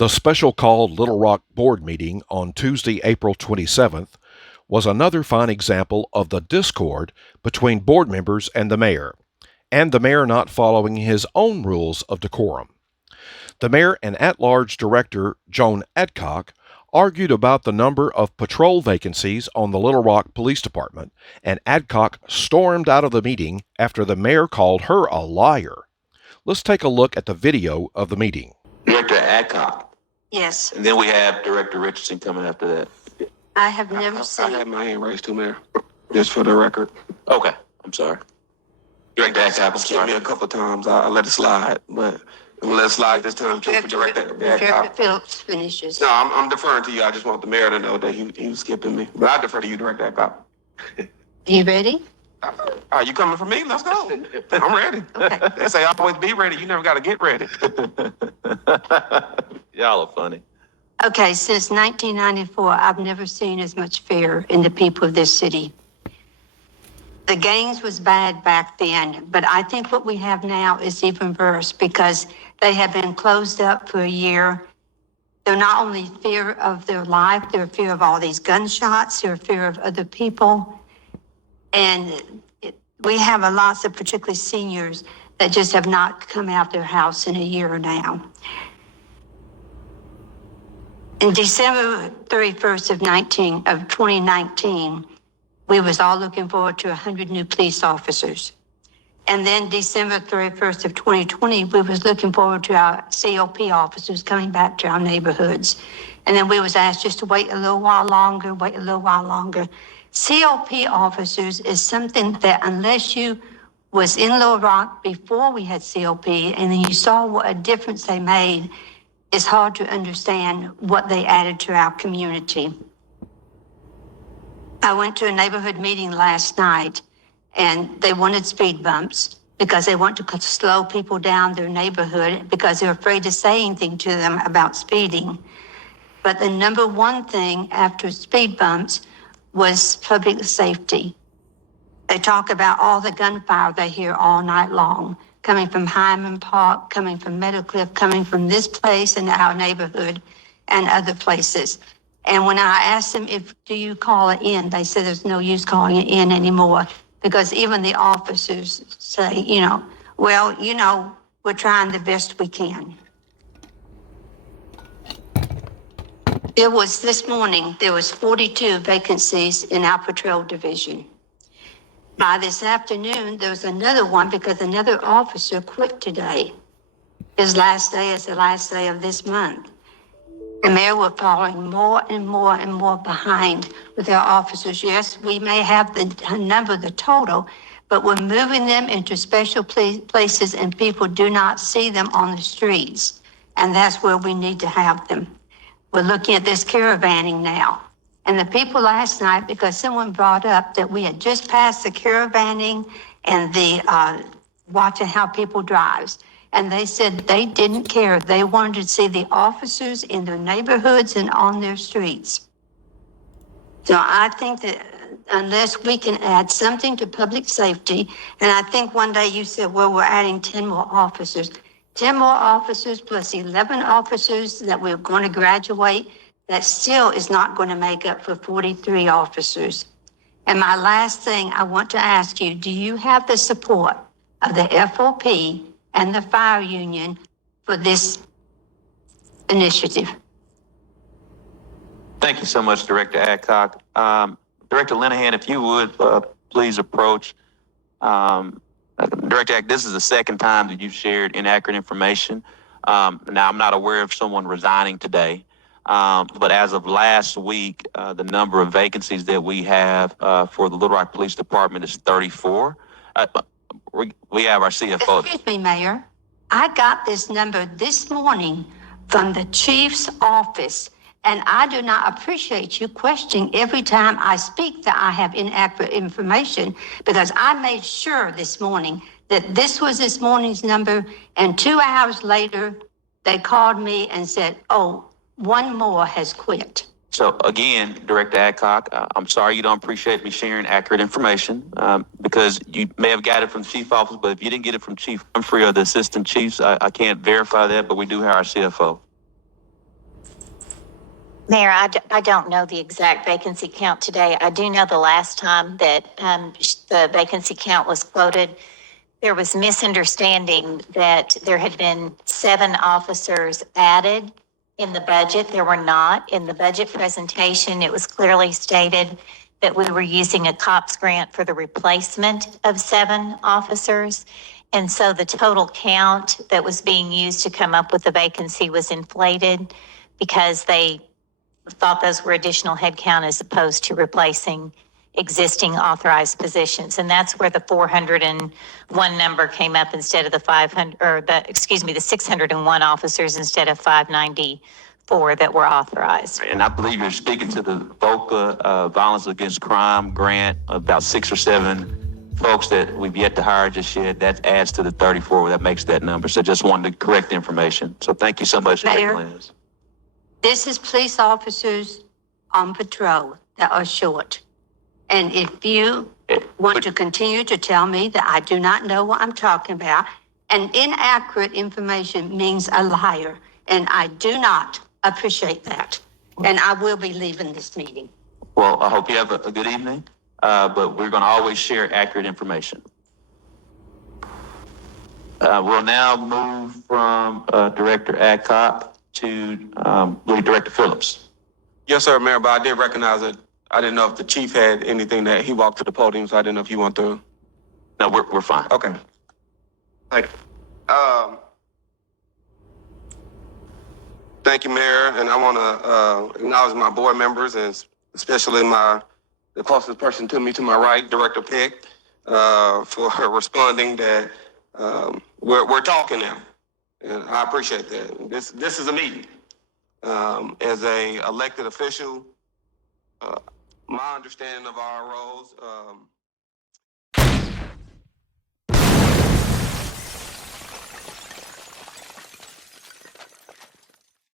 The special called Little Rock board meeting on Tuesday, April 27th, was another fine example of the discord between board members and the mayor not following his own rules of decorum. The mayor and at-large director, Joan Adcock, argued about the number of patrol vacancies on the Little Rock Police Department, and Adcock stormed out of the meeting after the mayor called her a liar. Let's take a look at the video of the meeting. Director Adcock. Yes, And then we have Director Richardson coming after that. I have never I seen. had my hand raised too, Mayor. Just for the record. Okay, I'm sorry. Director Adcock, I'm Skipped me sorry. a couple of times. I let it slide, but I'm gonna let it slide this time too for Director Director Adcock. Phillips finishes. No, I'm deferring to you. I just want the mayor to know that he was skipping me. But I defer to you, Director Adcock. You ready? Are you coming for me? Let's go. I'm ready. Okay. They say always be ready. You never got to get ready. Y'all are funny. Okay, since 1994, I've never seen as much fear in the people of this city. The gangs was bad back then, but I think what we have now is even worse because they have been closed up for a year. They're not only fear of their life, they're fear of all these gunshots, they're fear of other people. And we have a lots of particularly seniors that just have not come out their house in a year now. In December 31st of 2019, we was all looking forward to 100 new police officers. And then December 31st of 2020, we was looking forward to our COP officers coming back to our neighborhoods. And then we was asked just to wait a little while longer. COP officers is something that unless you was in Little Rock before we had COP and then you saw what a difference they made, it's hard to understand what they added to our community. I went to a neighborhood meeting last night and they wanted speed bumps because they want to slow people down their neighborhood because they're afraid to say anything to them about speeding. But the number one thing after speed bumps was public safety. They talk about all the gunfire they hear all night long, coming from Hyman Park, coming from Meadowcliff, coming from this place in our neighborhood and other places. And when I asked them do you call it in, they said there's no use calling it in anymore because even the officers say, we're trying the best we can. This morning, there was 42 vacancies in our patrol division. By this afternoon, there was another one because another officer quit today. His last day is the last day of this month. And Mayor, we're falling more and more and more behind with our officers. Yes, we may have the number, the total, but we're moving them into special places and people do not see them on the streets. And that's where we need to have them. We're looking at this caravanning now. And the people last night, because someone brought up that we had just passed the caravanning and the watching how people drives. And they said they didn't care. They wanted to see the officers in their neighborhoods and on their streets. So I think that unless we can add something to public safety, and I think one day you said, well, we're adding 10 more officers. 10 more officers plus 11 officers that we're going to graduate, that still is not going to make up for 43 officers. And my last thing I want to ask you, do you have the support of the FOP and the fire union for this initiative? Thank you so much, Director Adcock. Director Linehan, if you would please approach. Director Adcock, this is the second time that you've shared inaccurate information. Now, I'm not aware of someone resigning today, but as of last week, the number of vacancies that we have for the Little Rock Police Department is 34. We have our CFO. Excuse me, Mayor. I got this number this morning from the chief's office, and I do not appreciate you questioning every time I speak that I have inaccurate information, because I made sure this morning that this was this morning's number, and 2 hours later, they called me and said, oh, one more has quit. So again, Director Adcock, I'm sorry you don't appreciate me sharing accurate information because you may have got it from the chief office, but if you didn't get it from Chief Humphrey or the assistant chiefs, I can't verify that, but we do have our CFO. Mayor, I don't know the exact vacancy count today. I do know the last time that the vacancy count was quoted, there was misunderstanding that there had been 7 officers added in the budget. There were not. In the budget presentation, it was clearly stated that we were using a COPS grant for the replacement of 7 officers. And so the total count that was being used to come up with the vacancy was inflated because they thought those were additional headcount as opposed to replacing existing authorized positions. And that's where the 401 number came up instead of the 500, or the 601 officers instead of 594 that were authorized. And I believe you're speaking to the VOCA, Violence Against Crime grant, about 6 or 7 folks that we've yet to hire just yet. That adds to the 34. That makes that number. So just wanted to correct the information. So thank you so much, Mayor? Liz. This is police officers on patrol that are short. And if you want to continue to tell me that I do not know what I'm talking about, and inaccurate information means a liar, and I do not appreciate that. And I will be leaving this meeting. Well, I hope you have a good evening, but we're going to always share accurate information. We'll now move from Director Adcock to Lead Director Phillips. Yes, sir, Mayor, but I did recognize it. I didn't know if the chief had anything that he walked to the podium, so I didn't know if you want to. No, we're fine. Okay. Thank you. Thank you, Mayor, and I want to acknowledge my board members and especially the closest person to me to my right, Director Peck, for responding that we're talking now, and I appreciate that. This is a meeting. As a elected official, my understanding of our roles.